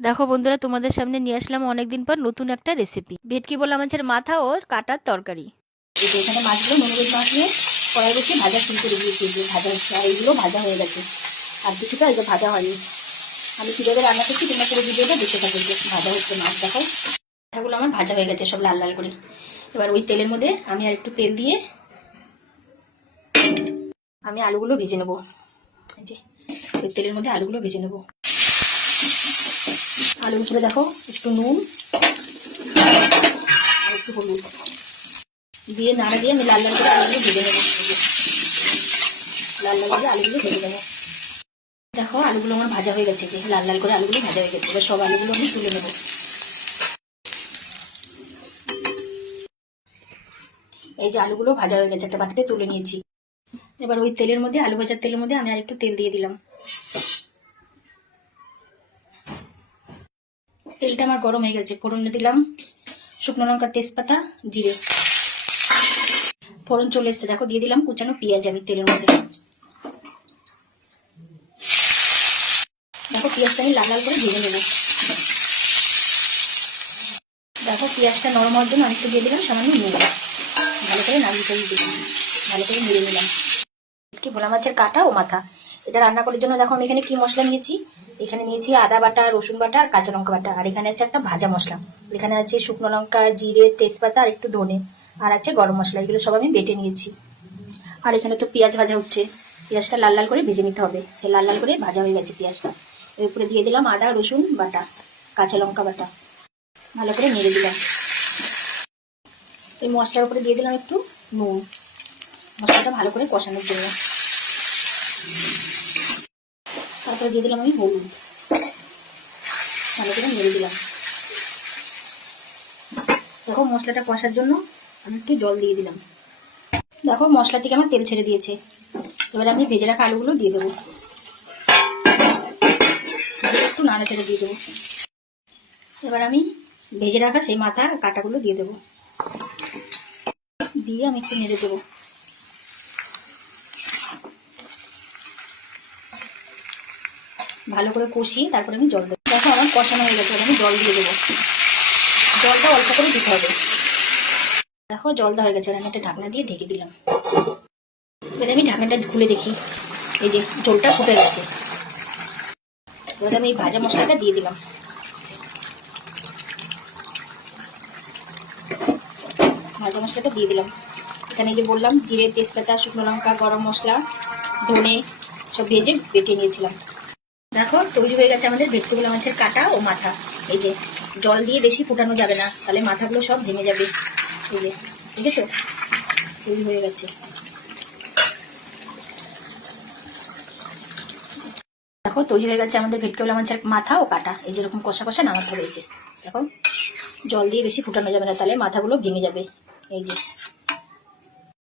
দেখো বন্ধুরা, তোমাদের সামনে নিয়ে আসলাম অনেকদিন পর নতুন একটা রেসিপি, ভেটকি বলা মাছের মাথা ও কাটার তরকারি। এই যে এখানে মাছগুলো নুন হলুদ মাখিয়ে কড়াই বসে ভাজা শুরু করে দিয়েছি। যে ভাজা হচ্ছে আর এইগুলো ভাজা হয়ে গেছে, আর কিছুটা এই যে ভাজা হয়নি। আমি কীভাবে রান্না করছি তোমরা পুরো ভিডিওটা দেখতে থাকো। যে ভাজা হচ্ছে মাছ, দেখো মাথাগুলো আমার ভাজা হয়ে গেছে সব লাল লাল করে। এবার ওই তেলের মধ্যে আমি আর একটু তেল দিয়ে আমি আলুগুলো ভেজে নেবো। এই যে ওই তেলের মধ্যে আলুগুলো ভেজে নেবো। আলুর উপরে দেখো একটু নুন আর একটু হলুদ দিয়ে নাড়া দিয়ে আমি লাল লাল করে আলুগুলো ভেজে নেবো। লাল লাল করে আলুগুলো ভেজে নেবো। দেখো আলুগুলো আমার ভাজা হয়ে গেছে, যে লাল লাল করে আলুগুলো ভাজা হয়ে গেছে। এবার সব আলুগুলো আমি তুলে নেবো। এই যে আলুগুলো ভাজা হয়ে গেছে, একটা বাটিতে তুলে নিয়েছি। এবার ওই তেলের মধ্যে, আলু ভাজার তেলের মধ্যে আমি আর একটু তেল দিয়ে দিলাম। তেলটা আমার গরম হয়ে গেছে, ফোড়নে দিলাম শুকনো লঙ্কা, তেজপাতা, জিরে। ফোড়ন চলে এসছে, দেখো দিয়ে দিলাম কুচানো পেঁয়াজ আমি তেলের মধ্যে। দেখো পেঁয়াজটা আমি লাল লাল করে ভেজে নেবো। দেখো পেঁয়াজটা নরম হওয়ার জন্য অনেকটা দিয়ে দিলাম সামান্য নুন। ভালো করে নাড়িয়ে চাড়িয়ে দিলাম, ভালো করে নেড়ে নিলাম। কি ভোলা মাছের কাটা ও মাথা, এটা রান্না করার জন্য দেখো আমি এখানে কি মশলা নিয়েছি। এখানে নিয়েছি আদা বাটা, রসুন বাটা আর কাঁচা লঙ্কা বাটা। আর এখানে আছে একটা ভাজা মশলা, এখানে আছে শুকনো লঙ্কা, জিরে, তেজপাতা আর একটু ধনে, আর আছে গরম মশলা। এগুলো সব আমি বেটে নিয়েছি। আর এখানে তো পেঁয়াজ ভাজা হচ্ছে, পেঁয়াজটা লাল লাল করে ভেজে নিতে হবে। যে লাল লাল করে ভাজা হয়ে গেছে পেঁয়াজটা। এর উপরে দিয়ে দিলাম আদা রসুন বাটা, কাঁচা লঙ্কা বাটা, ভালো করে নেড়ে দিলাম। এই মশলার উপরে দিয়ে দিলাম একটু নুন, মশলাটা ভালো করে কষানোর জন্য। তারপরে দিয়ে দিলাম আমি হলুদ, ভালো করে নেড়ে দিলাম। দেখো মশলাটা কষার জন্য আমি একটু জল দিয়ে দিলাম। দেখো মশলা থেকে আমার তেল ছেড়ে দিয়েছে। এবার আমি ভেজে রাখা আলুগুলো দিয়ে দেবো, একটু নাড়া ছেড়ে দিয়ে দেবো। এবার আমি ভেজে রাখা সেই মাথা আর কাটাগুলো দিয়ে দেবো, দিয়ে আমি একটু নেড়ে দেবো। ভালো করে কষিয়ে তারপরে আমি জল দেবো। দেখো আমার কষানো হয়ে গেছে, আমি জল দিয়ে দেবো। জলটা অল্প করে দিতে হবে। দেখো জল দেওয়া হয়ে গেছে, আমি একটা ঢাকনা দিয়ে ঢেকে দিলাম। এবার আমি ঢাকনাটা খুলে দেখি, এই যে জলটা ফুটে গেছে। এবার আমি এই ভাজা মশলাটা দিয়ে দিলাম। ভাজা মশলাটা দিয়ে দিলাম। এখানে যে বললাম জিরে, তেজপাতা, শুকনো লঙ্কা, গরম মশলা, ধনে সব ভেজে বেটে নিয়েছিলাম। দেখো তৈরি হয়ে গেছে আমাদের ভেটকি ভোলা মাছের কাটা ও মাথা। এই যে জল দিয়ে বেশি ফুটানো যাবে না, তাহলে মাথাগুলো সব ভেঙে যাবে। এই যে দেখেছো তৈরি হয়ে গেছে। দেখো তৈরি হয়ে গেছে আমাদের ভেটকি ভোলা মাছের মাথা ও কাটা। এই যেরকম কষা কষা নামাতে হবে। এই যে দেখো জল দিয়ে বেশি ফুটানো যাবে না, তাহলে মাথাগুলো ভেঙে যাবে। এই যে